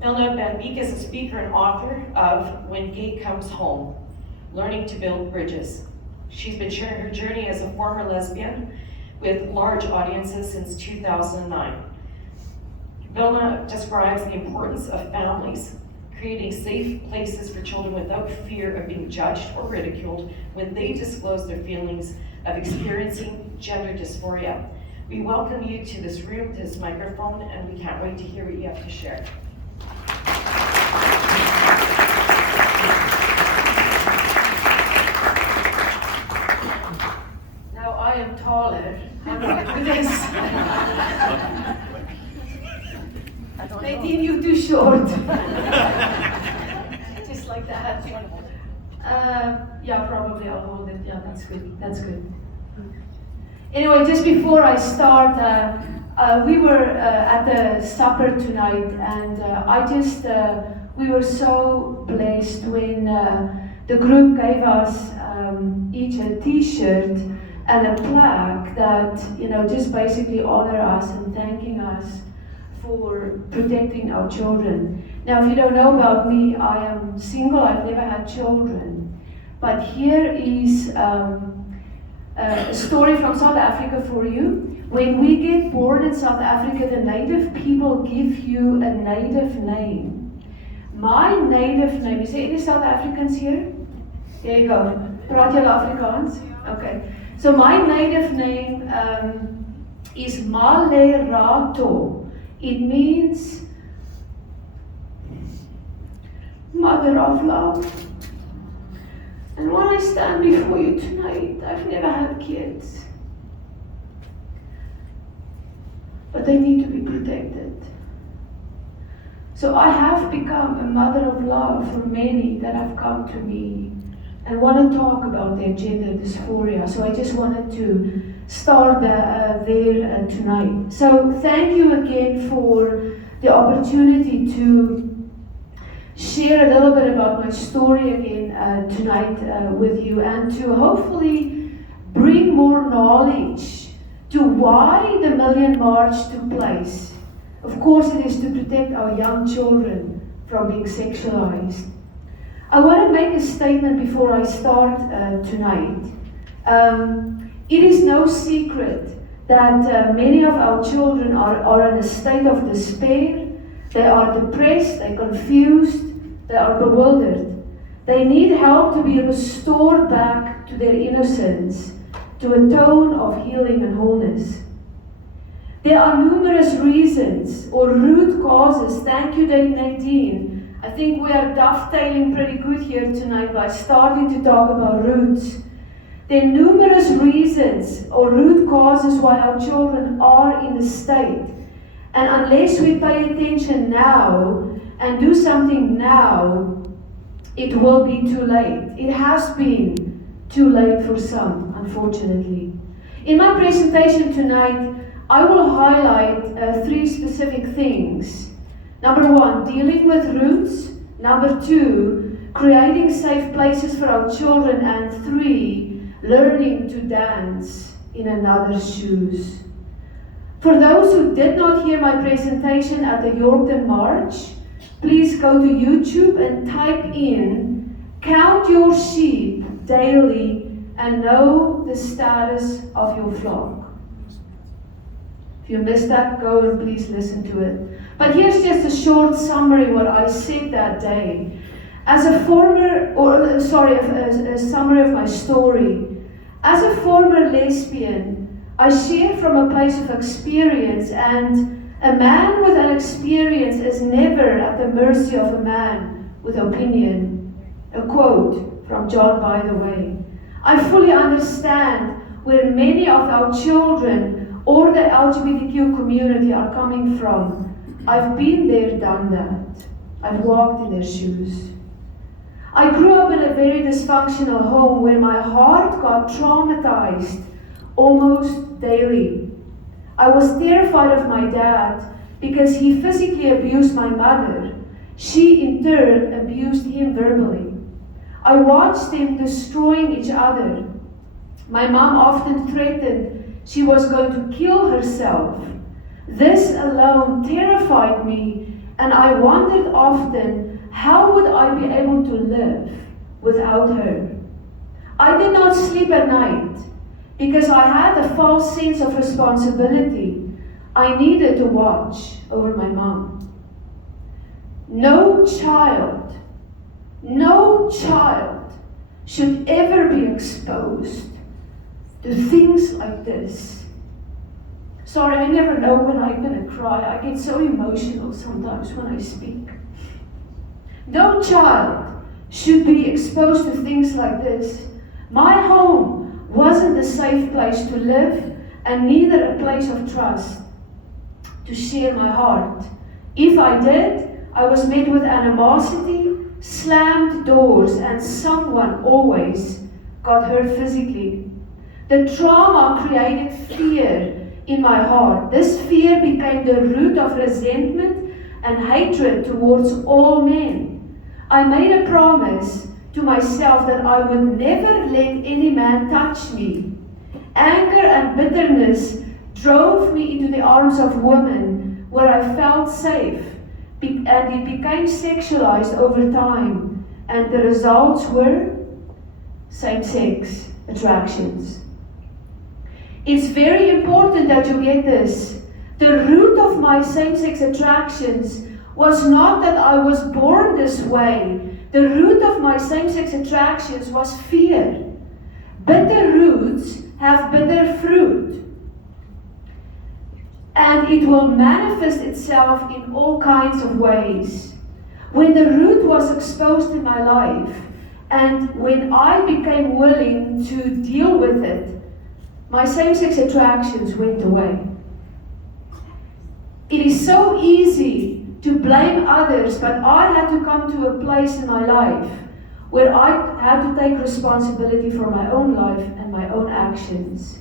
Wilna van Beek is a speaker and author of When Gay Comes Home, Learning to Build Bridges. She's been sharing her journey as a former lesbian with large audiences since 2009. Wilna describes the importance of families, creating safe places for children without fear of being judged or ridiculed when they disclose their feelings of experiencing gender dysphoria. We welcome you to this room, to this microphone, and we can't wait to hear what you have to share. Now I am taller. How do I do this? Nadine, you're too short. Just like that. Yeah, probably I'll hold it. Yeah, that's good. That's good. Anyway, just before I start, we were at the supper tonight, and we were so blessed when the group gave us each a T-shirt and a plaque that, just basically honor us and thanking us for protecting our children. Now, if you don't know about me, I am single. I've never had children, but here is a story from South Africa for you. When we get born in South Africa, the native people give you a native name. My native name, is there any South Africans here? There you go. Praat julle Afrikaans? Okay. So my native name is Malerato. It means mother of love. And when I stand before you tonight, I've never had kids. But they need to be protected. So I have become a mother of love for many that have come to me and want to talk about their gender dysphoria. So I just wanted to start there tonight. So thank you again for the opportunity to share a little bit about my story again tonight with you, and to hopefully bring more knowledge to why the Million March took place. Of course, it is to protect our young children from being sexualized. I want to make a statement before I start tonight. It is no secret that many of our children are in a state of despair. They are depressed, they're confused, they are bewildered. They need help to be restored back to their innocence, to a tone of healing and wholeness. There are numerous reasons or root causes. Thank you, Nadine. I think we are dovetailing pretty good here tonight by starting to talk about roots. There are numerous reasons or root causes why our children are in the state. And unless we pay attention now and do something now, it will be too late. It has been too late for some, unfortunately. In my presentation tonight, I will highlight 3 specific things. Number 1, dealing with roots. Number 2, creating safe places for our children. And 3, learning to dance in another's shoes. For those who did not hear my presentation at the Yorkton March, please go to YouTube and type in "Count your sheep daily and know the status of your flock." If you missed that, go and please listen to it. But here's just a short summary what I said that day. As a summary of my story. As a former lesbian, I share from a place of experience, and a man with an experience is never at the mercy of a man with opinion. A quote from John, by the way. I fully understand where many of our children or the LGBTQ community are coming from. I've been there, done that. I've walked in their shoes. I grew up in a very dysfunctional home where my heart got traumatized almost daily. I was terrified of my dad because he physically abused my mother. She in turn abused him verbally. I watched them destroying each other. My mom often threatened she was going to kill herself. This alone terrified me, and I wondered often, how would I be able to live without her? I did not sleep at night because I had a false sense of responsibility. I needed to watch over my mom. No child should ever be exposed to things like this. Sorry, I never know when I'm going to cry. I get so emotional sometimes when I speak. No child should be exposed to things like this. My home wasn't a safe place to live, and neither a place of trust to share my heart. If I did, I was met with animosity, slammed doors, and someone always got hurt physically. The trauma created fear in my heart. This fear became the root of resentment and hatred towards all men. I made a promise to myself that I would never let any man touch me. Anger and bitterness drove me into the arms of women where I felt safe, and it became sexualized over time, and the results were same-sex attractions. It's very important that you get this. The root of my same-sex attractions was not that I was born this way. The root of my same-sex attractions was fear. Bitter roots have bitter fruit. And it will manifest itself in all kinds of ways. When the root was exposed in my life, and when I became willing to deal with it, my same-sex attractions went away. It is so easy to blame others, but I had to come to a place in my life where I had to take responsibility for my own life and my own actions.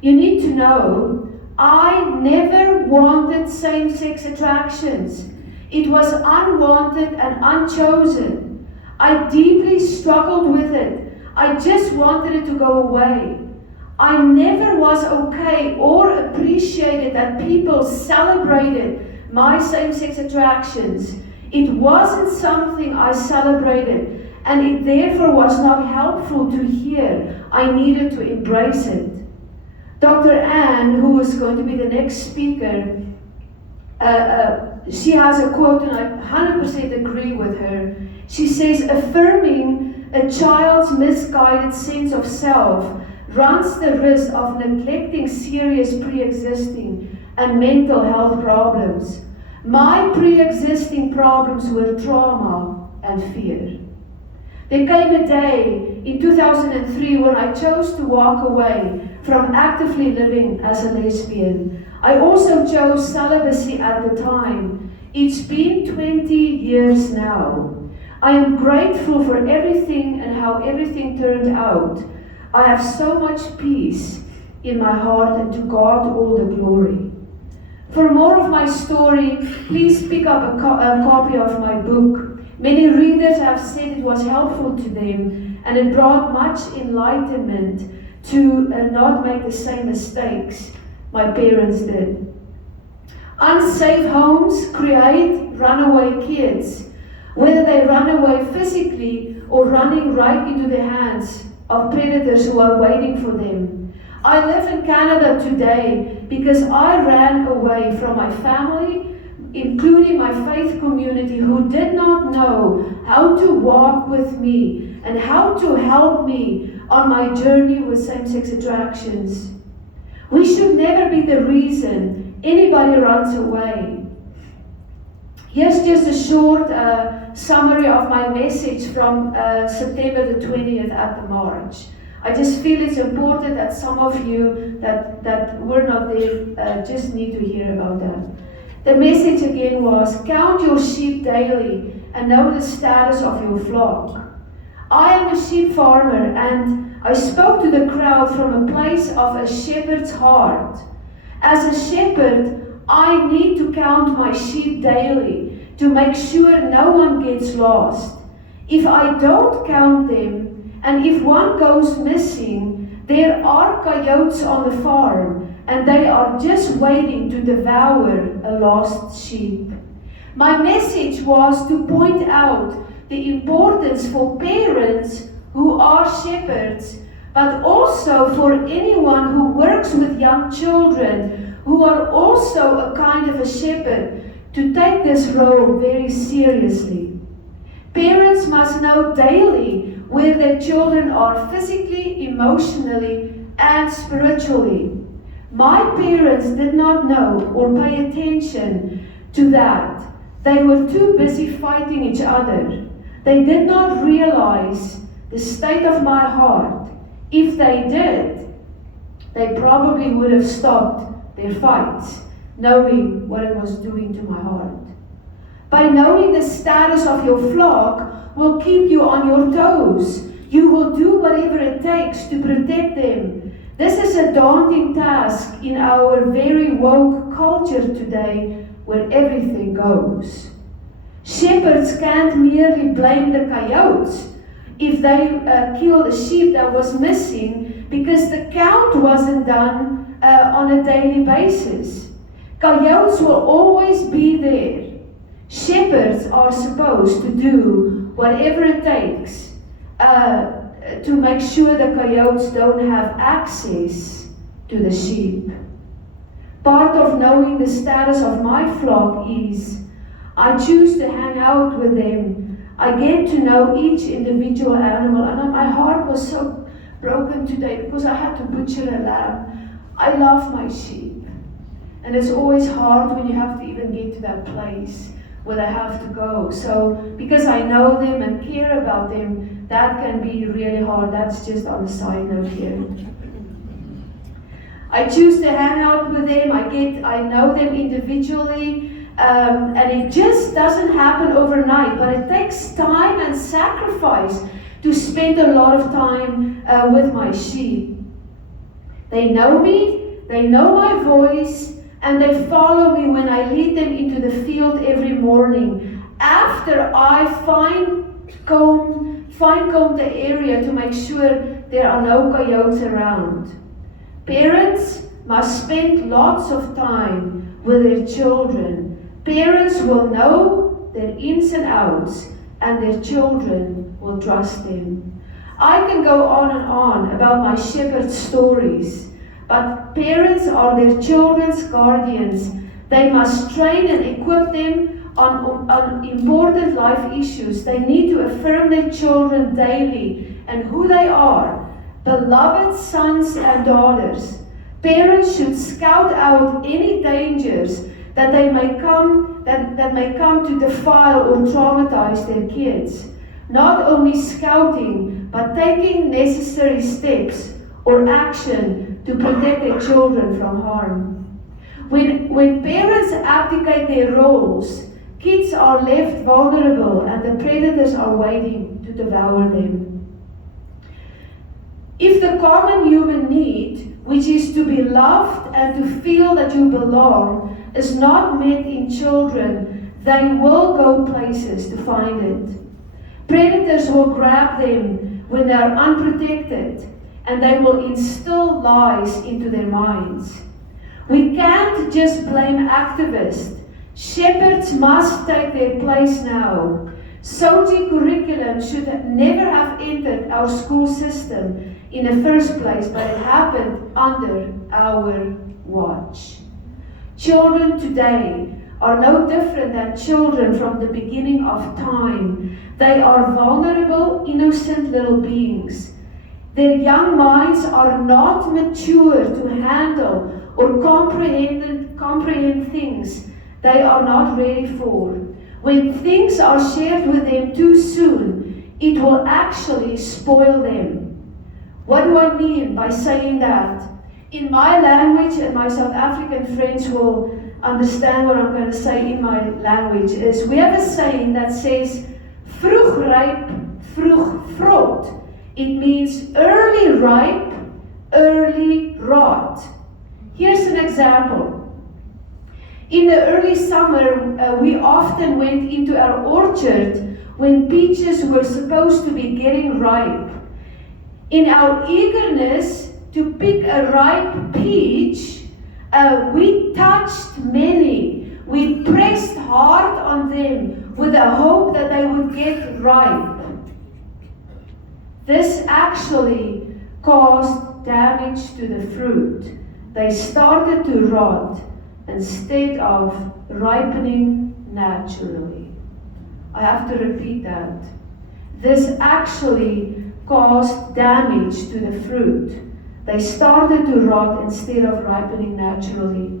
You need to know, I never wanted same-sex attractions. It was unwanted and unchosen. I deeply struggled with it. I just wanted it to go away. I never was okay or appreciated that people celebrated my same-sex attractions. It wasn't something I celebrated, and it therefore was not helpful to hear. I needed to embrace it. Dr. Ann, who is going to be the next speaker, she has a quote, and I 100% agree with her. She says, affirming a child's misguided sense of self runs the risk of neglecting serious pre-existing and mental health problems. My pre-existing problems were trauma and fear. There came a day in 2003 when I chose to walk away from actively living as a lesbian. I also chose celibacy at the time. It's been 20 years now. I am grateful for everything and how everything turned out. I have so much peace in my heart, and to God all the glory. For more of my story, please pick up a copy of my book. Many readers have said it was helpful to them, and it brought much enlightenment to not make the same mistakes my parents did. Unsafe homes create runaway kids, whether they run away physically or running right into the hands of predators who are waiting for them. I live in Canada today because I ran away from my family, including my faith community, who did not know how to walk with me and how to help me on my journey with same-sex attractions. We should never be the reason anybody runs away. Here's just a short summary of my message from September the 20th at the March. I just feel it's important that some of you that were not there just need to hear about that. The message again was, count your sheep daily and know the status of your flock. I am a sheep farmer, and I spoke to the crowd from a place of a shepherd's heart. As a shepherd, I need to count my sheep daily to make sure no one gets lost. If I don't count them, and if one goes missing, there are coyotes on the farm, and they are just waiting to devour a lost sheep. My message was to point out the importance for parents who are shepherds, but also for anyone who works with young children who are also a kind of a shepherd, to take this role very seriously. Parents must know daily where their children are physically, emotionally, and spiritually. My parents did not know or pay attention to that. They were too busy fighting each other. They did not realize the state of my heart. If they did, they probably would have stopped their fights, knowing what it was doing to my heart. By knowing the status of your flock will keep you on your toes. You will do whatever it takes to protect them. This is a daunting task in our very woke culture today, where everything goes. Shepherds can't merely blame the coyotes if they killed a sheep that was missing, because the count wasn't done on a daily basis. Coyotes will always be there. Shepherds are supposed to do whatever it takes to make sure the coyotes don't have access to the sheep. Part of knowing the status of my flock is I choose to hang out with them. I get to know each individual animal, and my heart was so broken today because I had to butcher a lamb. I love my sheep, and it's always hard when you have to even get to that place where they have to go. So because I know them and care about them, that can be really hard. That's just on a side note here. I choose to hang out with them. I know them individually. And it just doesn't happen overnight, but it takes time and sacrifice to spend a lot of time with my sheep. They know me, they know my voice, and they follow me when I lead them into the field every morning. After I fine-comb the area to make sure there are no coyotes around. Parents must spend lots of time with their children. Parents will know their ins and outs, and their children will trust them. I can go on and on about my shepherd stories, but parents are their children's guardians. They must train and equip them on important life issues. They need to affirm their children daily and who they are, beloved sons and daughters. Parents should scout out any dangers that may come to defile or traumatize their kids. Not only scouting, but taking necessary steps or action to protect their children from harm. When parents abdicate their roles, kids are left vulnerable and the predators are waiting to devour them. If the common human need, which is to be loved and to feel that you belong, is not met in children, they will go places to find it. Predators will grab them when they are unprotected, and they will instill lies into their minds. We can't just blame activists. Shepherds must take their place now. SOGI curriculum should never have entered our school system in the first place, but it happened under our watch. Children today are no different than children from the beginning of time. They are vulnerable, innocent little beings. Their young minds are not mature to handle or comprehend things they are not ready for. When things are shared with them too soon, it will actually spoil them. What do I mean by saying that? In my language, and my South African friends will understand what I'm going to say in my language, is we have a saying that says, vroeg rijp, vroeg vrot. It means early ripe, early rot. Here's an example. In the early summer, we often went into our orchard when peaches were supposed to be getting ripe. In our eagerness to pick a ripe peach, We touched many. We pressed hard on them with the hope that they would get ripe. This actually caused damage to the fruit. They started to rot instead of ripening naturally. I have to repeat that. This actually caused damage to the fruit. They started to rot instead of ripening naturally.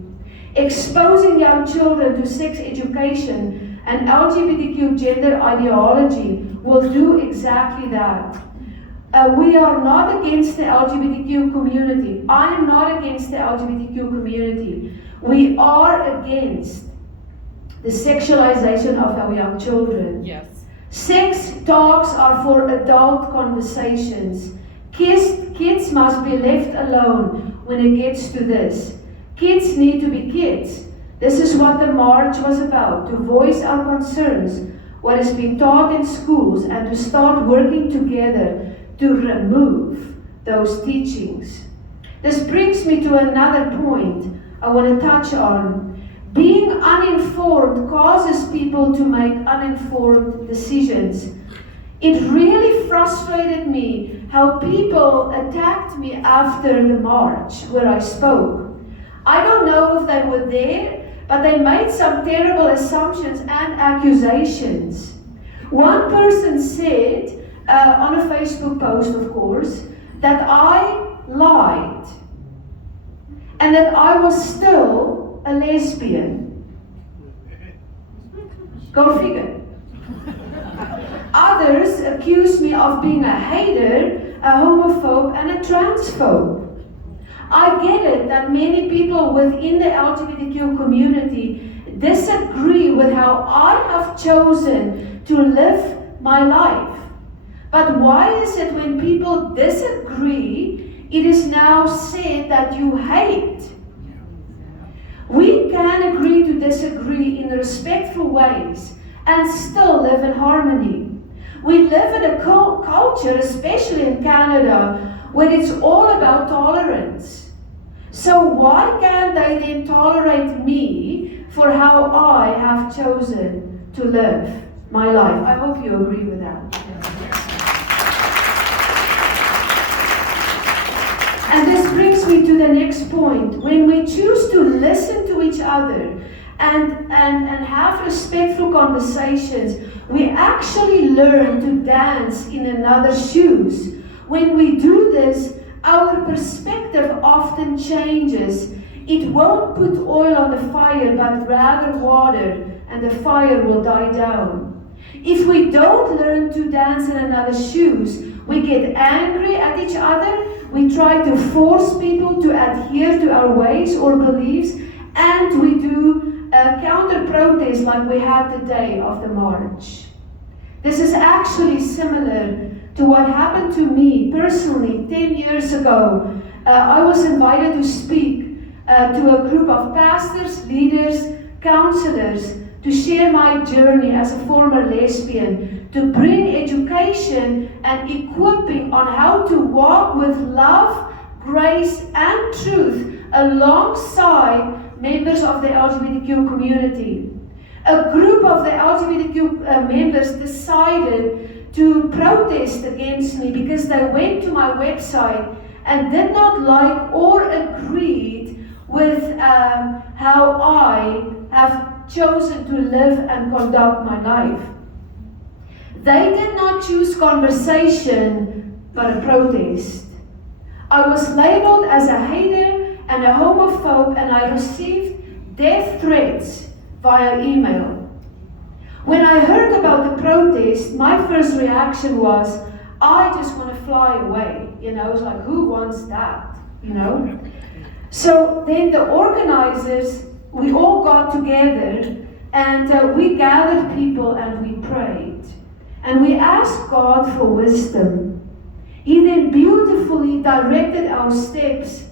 Exposing young children to sex education and LGBTQ gender ideology will do exactly that. We are not against the LGBTQ community. I am not against the LGBTQ community. We are against the sexualization of our young children. Yes. Sex talks are for adult conversations. Kids must be left alone when it gets to this. Kids need to be kids. This is what the march was about, to voice our concerns, what is being taught in schools, and to start working together to remove those teachings. This brings me to another point I want to touch on. Being uninformed causes people to make uninformed decisions. It really frustrated me how people attacked me after the march where I spoke. I don't know if they were there, but they made some terrible assumptions and accusations. One person said, on a Facebook post, of course, that I lied and that I was still a lesbian. Go figure. Others accused me of being a hater, a homophobe, and a transphobe. I get it that many people within the LGBTQ community disagree with how I have chosen to live my life. But why is it when people disagree, it is now said that you hate? We can agree to disagree in respectful ways and still live in harmony. We live in a culture, especially in Canada, where it's all about tolerance. So why can't they then tolerate me for how I have chosen to live my life? I hope you agree with that. And this brings me to the next point. When we choose to listen to each other and have respectful conversations, we actually learn to dance in another's shoes. When we do this, our perspective often changes. It won't put oil on the fire, but rather water, and the fire will die down. If we don't learn to dance in another's shoes, we get angry at each other, we try to force people to adhere to our ways or beliefs, and we do counter-protest like we had the day of the march. This is actually similar to what happened to me personally 10 years ago. I was invited to speak to a group of pastors, leaders, counselors, to share my journey as a former lesbian, to bring education and equipping on how to walk with love, grace, and truth alongside members of the LGBTQ community. A group of the LGBTQ members decided to protest against me because they went to my website and did not like or agreed with how I have chosen to live and conduct my life. They did not choose conversation, but a protest. I was labeled as a hater and a homophobe, and I received death threats via email. When I heard about the protest, my first reaction was, I just want to fly away. I was like, who wants that? So then the organizers, we all got together and we gathered people and we prayed. And we asked God for wisdom. He then beautifully directed our steps.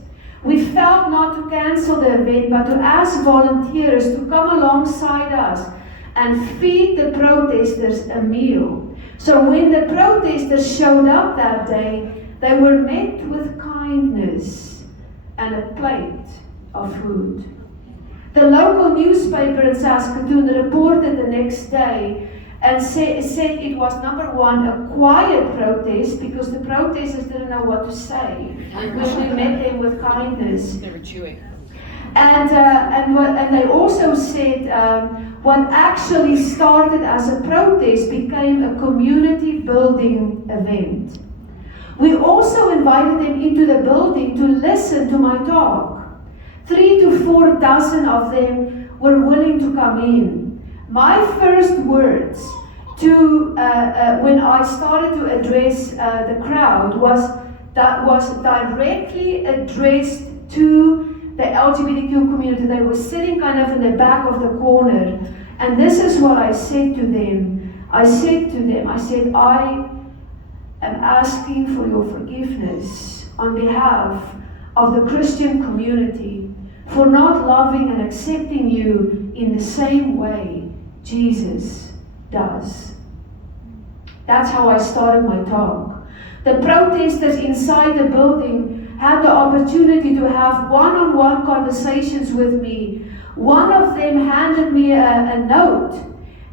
We felt not to cancel the event, but to ask volunteers to come alongside us and feed the protesters a meal. So when the protesters showed up that day, they were met with kindness and a plate of food. The local newspaper in Saskatoon reported the next day and said it was, number one, a quiet protest because the protesters didn't know what to say. We met them with kindness. They were chewing. And they also said what actually started as a protest became a community building event. We also invited them into the building to listen to my talk. 3 to 4 dozen of them were willing to come in. My first words to when I started to address the crowd was directly addressed to the LGBTQ community. They were sitting kind of in the back of the corner, and this is what I said to them. I said, I am asking for your forgiveness on behalf of the Christian community for not loving and accepting you in the same way Jesus does. That's how I started my talk. The protesters inside the building had the opportunity to have one-on-one conversations with me. One of them handed me a note,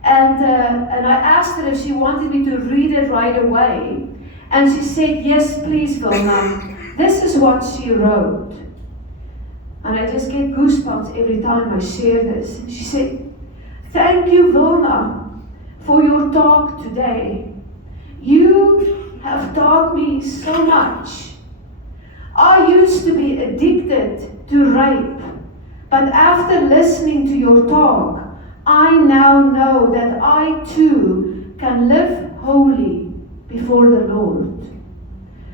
and I asked her if she wanted me to read it right away. And she said, yes, please, Wilna. This is what she wrote. And I just get goosebumps every time I share this. She said, thank you, Wilna, for your talk today. You have taught me so much. I used to be addicted to rape, but after listening to your talk, I now know that I too can live holy before the Lord.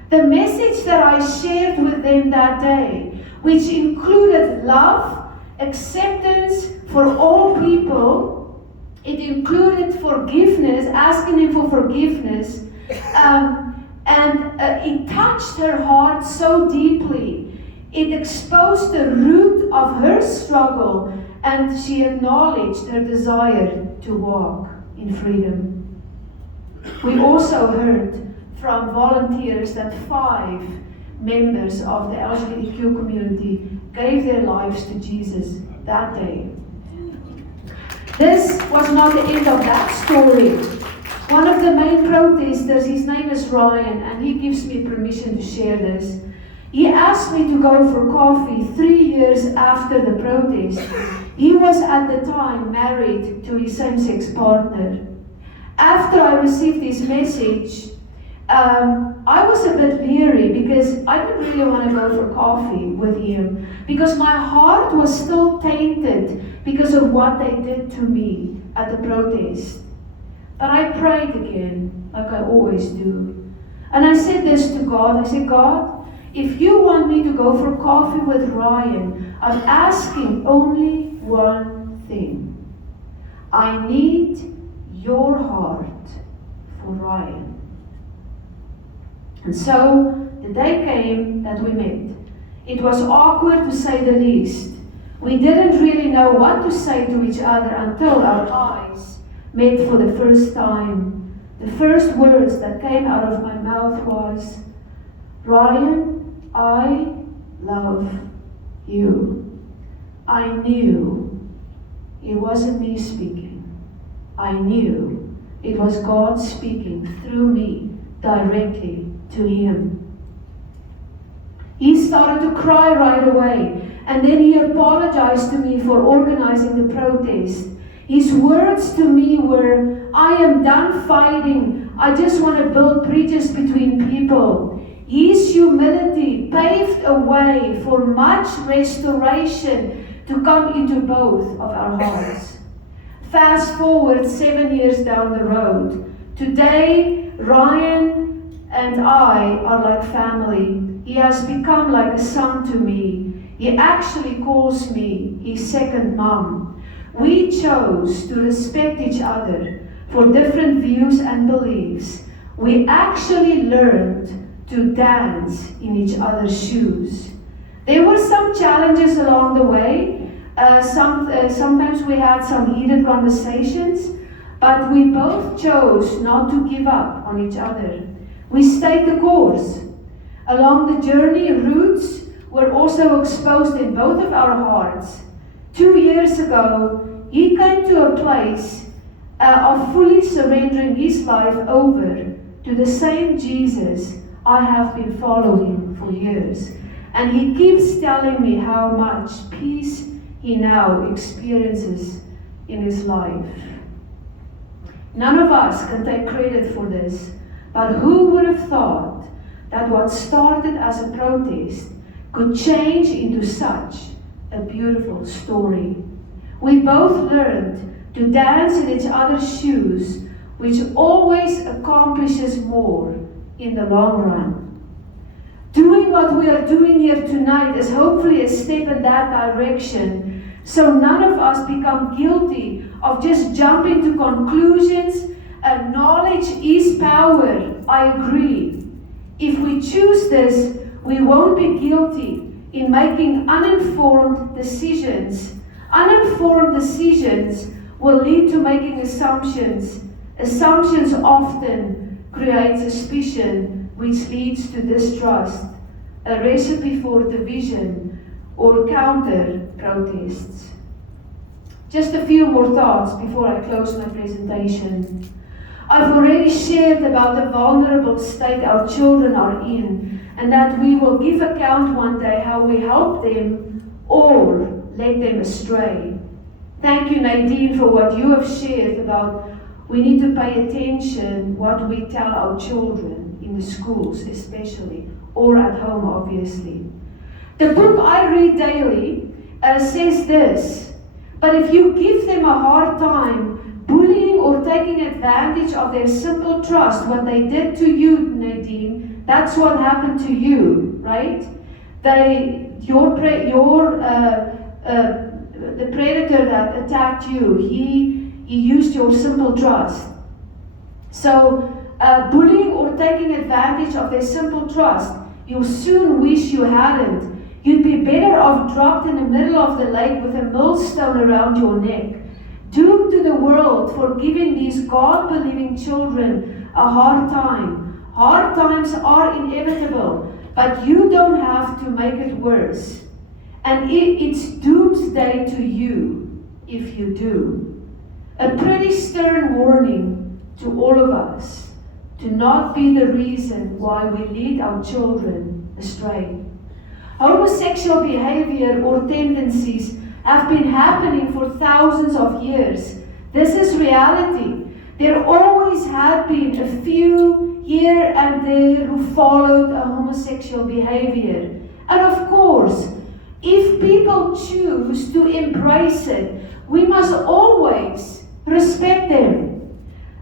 The message that I shared with them that day, which included love, acceptance for all people, it included forgiveness, asking Him for forgiveness, and it touched her heart so deeply. It exposed the root of her struggle, and she acknowledged her desire to walk in freedom. We also heard from volunteers that 5 members of the LGBTQ community gave their lives to Jesus that day. This was not the end of that story. One of the main protesters, his name is Ryan, and he gives me permission to share this. He asked me to go for coffee 3 years after the protest. He was at the time married to his same-sex partner. After I received his message, I was a bit leery because I didn't really want to go for coffee with him because my heart was still tainted because of what they did to me at the protest. But I prayed again, like I always do. And I said this to God. I said, God, if you want me to go for coffee with Ryan, I'm asking only one thing. I need your heart for Ryan. And so the day came that we met. It was awkward to say the least. We didn't really know what to say to each other until our eyes met for the first time. The first words that came out of my mouth was, Ryan, I love you. I knew it wasn't me speaking. I knew it was God speaking through me directly to him. He started to cry right away, and then he apologized to me for organizing the protest. His words to me were, I am done fighting. I just want to build bridges between people. His humility paved a way for much restoration to come into both of our hearts. Fast forward 7 years down the road. Today, Ryan and I are like family. He has become like a son to me. He actually calls me his second mom. We chose to respect each other for different views and beliefs. We actually learned to dance in each other's shoes. There were some challenges along the way. Sometimes we had some heated conversations, but we both chose not to give up on each other. We stayed the course. Along the journey routes were also exposed in both of our hearts. 2 years ago, he came to a place of fully surrendering his life over to the same Jesus I have been following for years. And he keeps telling me how much peace he now experiences in his life. None of us can take credit for this, but who would have thought that what started as a protest could change into such a beautiful story? We both learned to dance in each other's shoes, which always accomplishes more in the long run. Doing what we are doing here tonight is hopefully a step in that direction, so none of us become guilty of just jumping to conclusions. Knowledge is power, I agree. If we choose this, we won't be guilty in making uninformed decisions. Uninformed decisions will lead to making assumptions. Assumptions often create suspicion, which leads to distrust, a recipe for division or counter-protests. Just a few more thoughts before I close my presentation. I've already shared about the vulnerable state our children are in, and that we will give account one day how we help them or led them astray. Thank you, Nadine, for what you have shared about we need to pay attention what we tell our children in the schools especially, or at home obviously. The book I read daily says this: but if you give them a hard time, bullying or taking advantage of their simple trust, what they did to you, Nadine, that's what happened to you, right? The predator that attacked you, he used your simple trust. So bullying or taking advantage of their simple trust, you'll soon wish you hadn't. You'd be better off dropped in the middle of the lake with a millstone around your neck, doomed to the world for giving these God-believing children a hard time. Hard times are inevitable, but you don't have to make it worse. And it's doomsday to you if you do. A pretty stern warning to all of us to not be the reason why we lead our children astray. Homosexual behavior or tendencies have been happening for thousands of years. This is reality. There always have been a few here and there who followed a homosexual behavior. And of course, if people choose to embrace it, we must always respect them,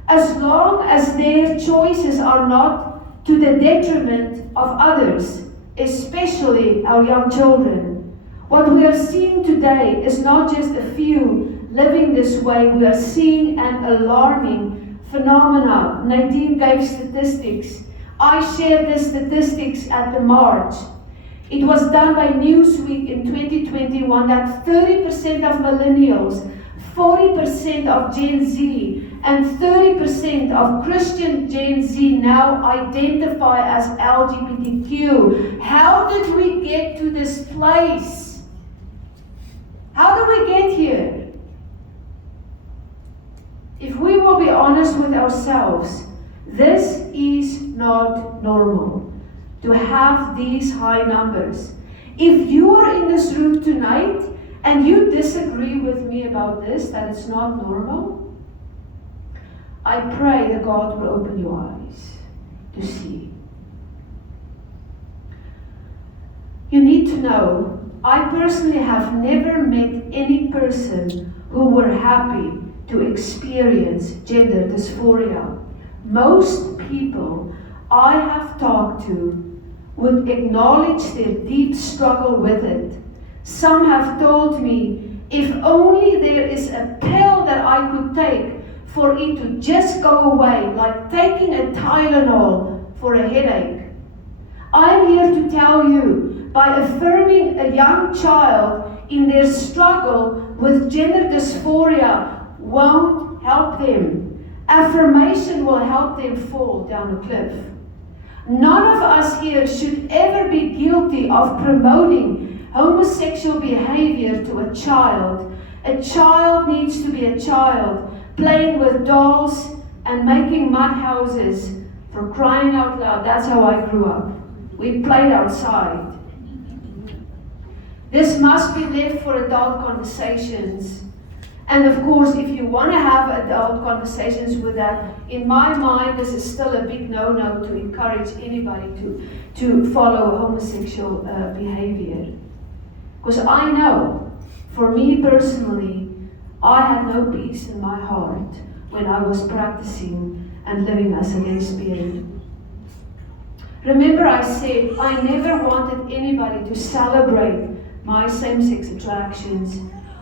as long as their choices are not to the detriment of others, especially our young children. What we are seeing today is not just a few living this way. We are seeing an alarming phenomenon. Nadine gave statistics. I shared the statistics at the march. It was done by Newsweek in 2021 that 30% of millennials, 40% of Gen Z, and 30% of Christian Gen Z now identify as LGBTQ. How did we get to this place? How did we get here? If we will be honest with ourselves, this is not normal to have these high numbers. If you are in this room tonight and you disagree with me about this, that it's not normal, I pray that God will open your eyes to see. You need to know, I personally have never met any person who were happy to experience gender dysphoria. Most people I have talked to would acknowledge their deep struggle with it. Some have told me, if only there is a pill that I could take for it to just go away, like taking a Tylenol for a headache. I'm here to tell you, by affirming a young child in their struggle with gender dysphoria won't help them. Affirmation will help them fall down a cliff. None of us here should ever be guilty of promoting homosexual behavior to a child. A child needs to be a child, playing with dolls and making mud houses. For crying out loud, that's how I grew up. We played outside. This must be left for adult conversations. And of course, if you want to have adult conversations with that, in my mind, this is still a big no-no to encourage anybody to follow homosexual behavior. Because I know, for me personally, I had no peace in my heart when I was practicing and living as a lesbian. Remember I said I never wanted anybody to celebrate my same-sex attractions.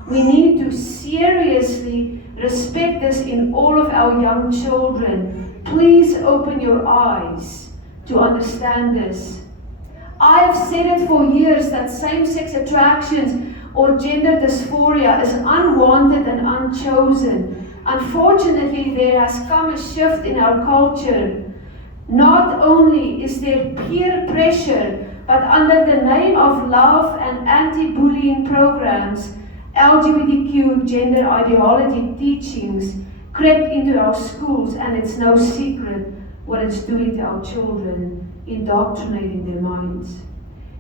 We need to seriously respect this in all of our young children. Please open your eyes to understand this. I have said it for years that same-sex attractions or gender dysphoria is unwanted and unchosen. Unfortunately, there has come a shift in our culture. Not only is there peer pressure, but under the name of love and anti-bullying programs, LGBTQ gender ideology teachings crept into our schools, and it's no secret what it's doing to our children, indoctrinating their minds.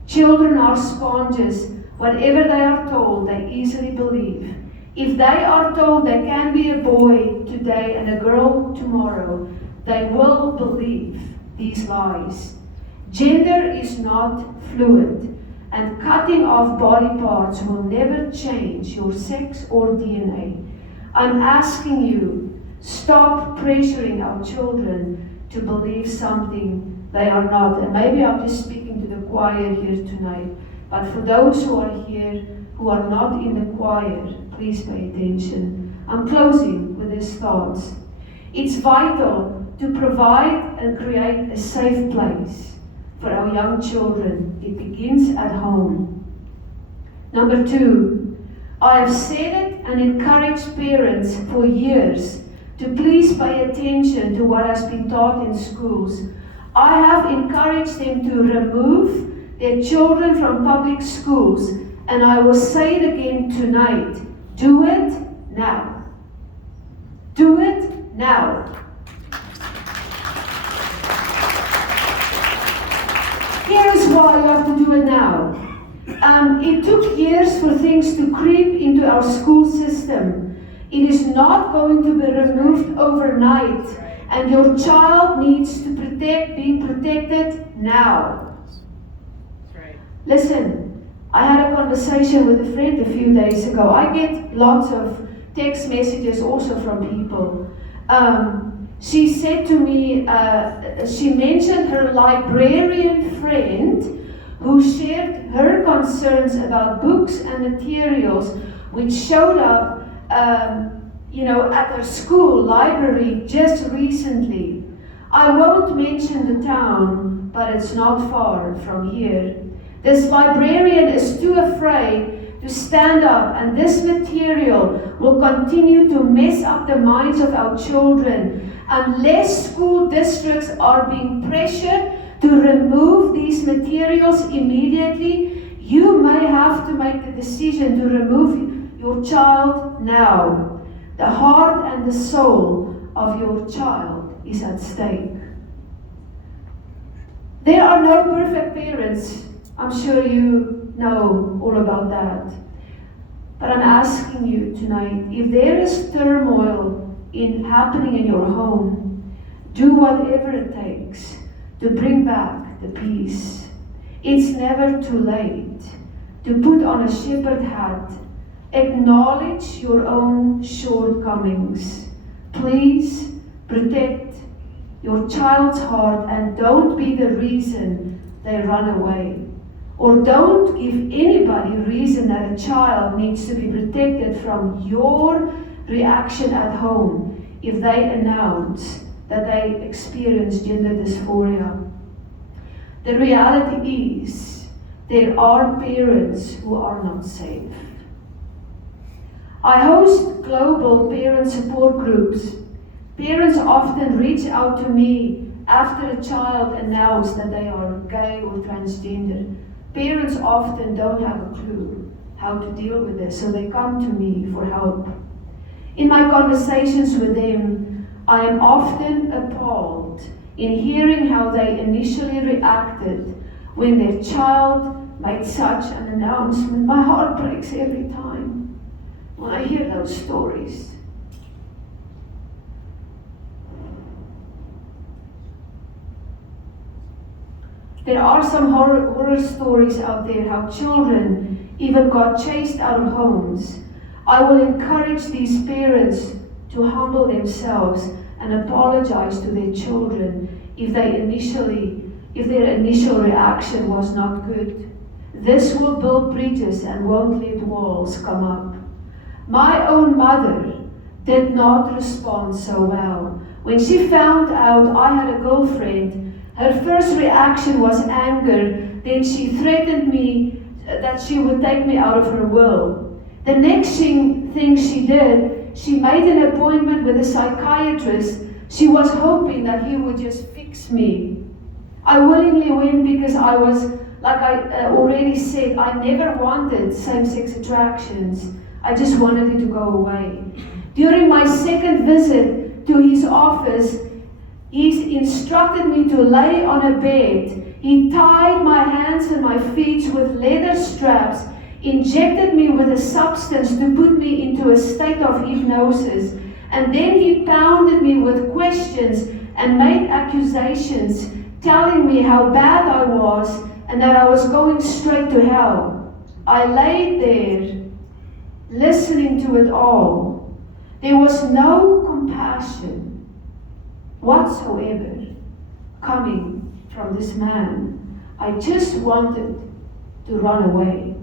Children are sponges. Whatever they are told, they easily believe. If they are told they can be a boy today and a girl tomorrow, they will believe these lies. Gender is not fluid, and cutting off body parts will never change your sex or DNA. I'm asking you, stop pressuring our children to believe something they are not. And maybe I'm just speaking to the choir here tonight, but for those who are here who are not in the choir, please pay attention. I'm closing with these thoughts. It's vital to provide and create a safe place for our young children. It begins at home. Number 2, I have said it and encouraged parents for years to please pay attention to what has been taught in schools. I have encouraged them to remove their children from public schools, and I will say it again tonight. Do it now. Do it now. Here is why you have to do it now. It took years for things to creep into our school system. It is not going to be removed overnight, and your child needs to be protected now. That's right. Listen, I had a conversation with a friend a few days ago. I get lots of text messages also from people. She said to me, she mentioned her librarian friend who shared her concerns about books and materials which showed up at her school library just recently. I won't mention the town, but it's not far from here. This librarian is too afraid to stand up, and this material will continue to mess up the minds of our children unless school districts are being pressured to remove these materials immediately. You may have to make the decision to remove your child now. The heart and the soul of your child is at stake. There are no perfect parents. I'm sure you know all about that. But I'm asking you tonight, if there is turmoil happening in your home, do whatever it takes to bring back the peace. It's never too late to put on a shepherd hat. Acknowledge your own shortcomings. Please protect your child's heart and don't be the reason they run away. Or don't give anybody reason that a child needs to be protected from your reaction at home if they announce that they experience gender dysphoria. The reality is there are parents who are not safe. I host global parent support groups. Parents often reach out to me after a child announced that they are gay or transgender, parents often don't have a clue how to deal with this, so they come to me for help. In my conversations with them, I am often appalled in hearing how they initially reacted when their child made such an announcement. My heart breaks every time when I hear those stories. There are some horror stories out there how children even got chased out of homes. I will encourage these parents to humble themselves and apologize to their children if their initial reaction was not good. This will build bridges and won't let walls come up. My own mother did not respond so well. When she found out I had a girlfriend, her first reaction was anger. Then she threatened me that she would take me out of her will. The next thing she did, she made an appointment with a psychiatrist. She was hoping that he would just fix me. I willingly went because I was, like I already said, I never wanted same-sex attractions. I just wanted it to go away. During my second visit to his office, he instructed me to lay on a bed. He tied my hands and my feet with leather straps, injected me with a substance to put me into a state of hypnosis, and then he pounded me with questions and made accusations, telling me how bad I was and that I was going straight to hell. I laid there, listening to it all. There was no compassion whatsoever coming from this man. I just wanted to run away.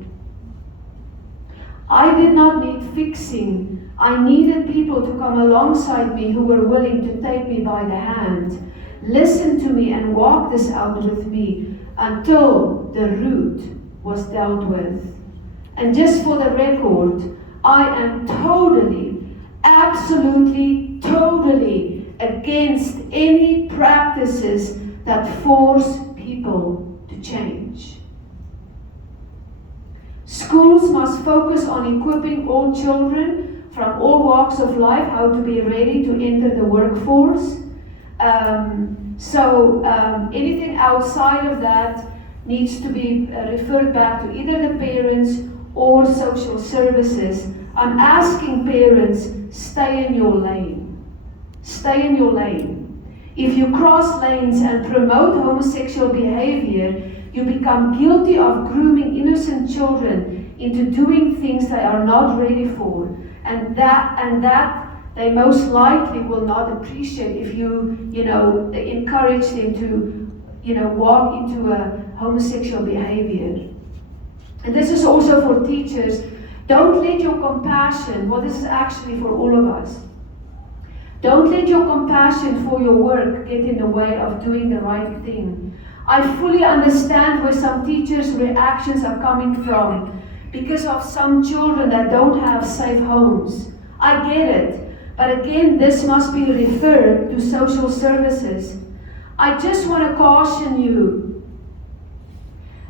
I did not need fixing. I needed people to come alongside me who were willing to take me by the hand, listen to me and walk this out with me until the root was dealt with. And just for the record, I am totally, absolutely, totally against any practices that force people to change. Schools must focus on equipping all children from all walks of life how to be ready to enter the workforce. Anything outside of that needs to be referred back to either the parents or social services. I'm asking parents, stay in your lane. Stay in your lane. If you cross lanes and promote homosexual behavior, you become guilty of grooming innocent children into doing things they are not ready for, and that they most likely will not appreciate if you encourage them to walk into a homosexual behavior. And this is also for teachers. Don't let your compassion, well, this is actually for all of us. Don't let your compassion for your work get in the way of doing the right thing. I fully understand where some teachers' reactions are coming from because of some children that don't have safe homes. I get it. But again, this must be referred to social services. I just want to caution you.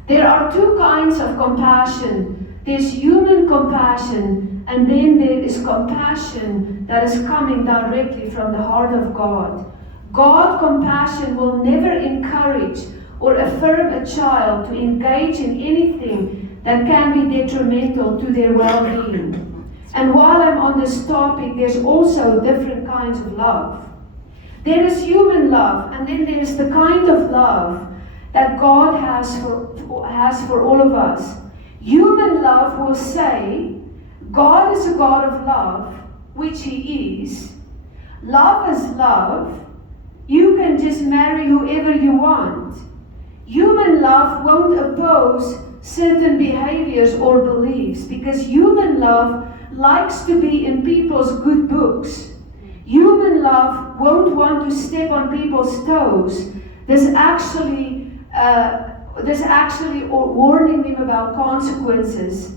There are two kinds of compassion. There's human compassion, and then there is compassion that is coming directly from the heart of God. God compassion will never encourage or affirm a child to engage in anything that can be detrimental to their well-being. And while I'm on this topic, there's also different kinds of love. There is human love, and then there's the kind of love that God has for all of us. Human love will say, God is a God of love, which He is. Love is love. You can just marry whoever you want. Human love won't oppose certain behaviors or beliefs because human love likes to be in people's good books. Human love won't want to step on people's toes. There's actually warning them about consequences.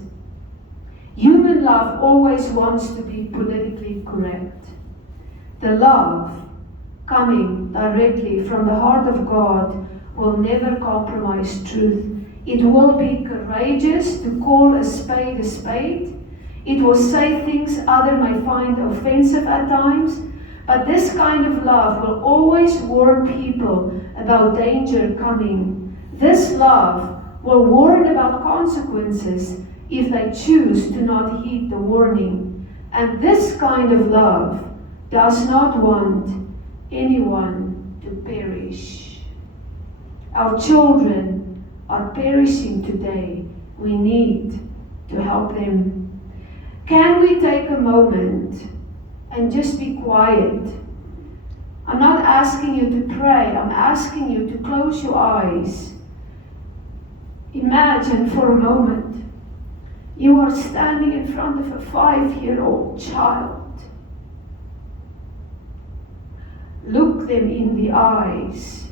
Human love always wants to be politically correct. The love coming directly from the heart of God will never compromise truth. It will be courageous to call a spade a spade. It will say things others may find offensive at times, but this kind of love will always warn people about danger coming. This love will warn about consequences if they choose to not heed the warning. And this kind of love does not want anyone to perish. Our children are perishing today. We need to help them. Can we take a moment and just be quiet? I'm not asking you to pray. I'm asking you to close your eyes. Imagine for a moment you are standing in front of a 5-year-old child. Look them in the eyes.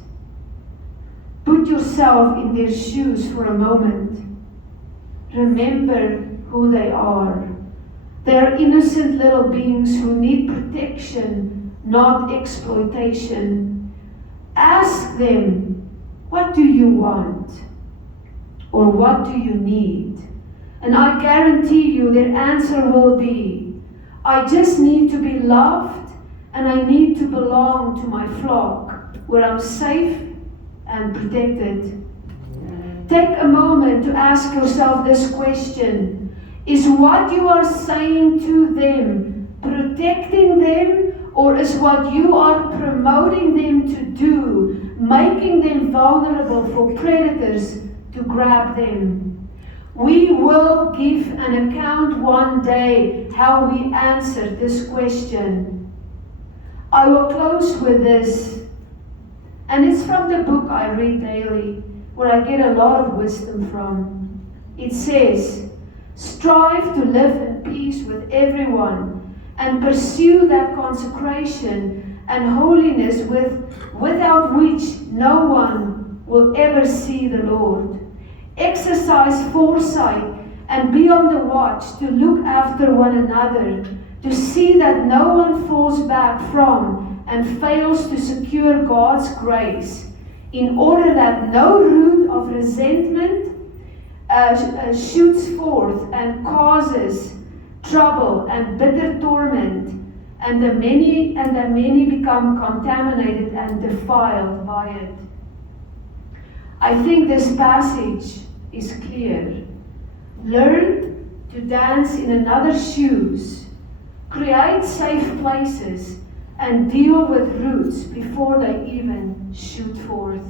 Put yourself in their shoes for a moment. Remember who they are. They are innocent little beings who need protection, not exploitation. Ask them, what do you want? Or what do you need? And I guarantee you their answer will be, I just need to be loved and I need to belong to my flock where I'm safe and protected. Take a moment to ask yourself this question. Is what you are saying to them protecting them, or is what you are promoting them to do making them vulnerable for predators to grab them? We will give an account one day how we answered this question. I will close with this, and it's from the book I read daily, where I get a lot of wisdom from. It says, strive to live in peace with everyone and pursue that consecration and holiness without which no one will ever see the Lord. Exercise foresight and be on the watch to look after one another, to see that no one falls back from and fails to secure God's grace, in order that no root of resentment shoots forth and causes trouble and bitter torment, and the many become contaminated and defiled by it. I think this passage is clear. Learn to dance in another's shoes, create safe places, and deal with roots before they even shoot forth.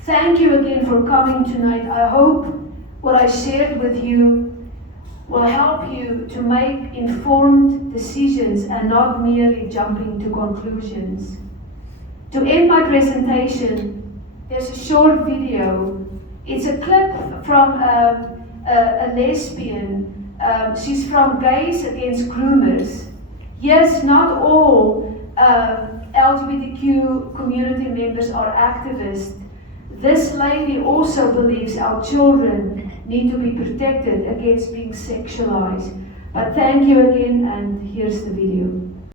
Thank you again for coming tonight. I hope what I shared with you will help you to make informed decisions and not merely jumping to conclusions. To end my presentation, there's a short video. It's a clip from a lesbian. She's from Gays Against Groomers. Yes, not all LGBTQ community members are activists. This lady also believes our children need to be protected against being sexualized. But thank you again, and here's the video.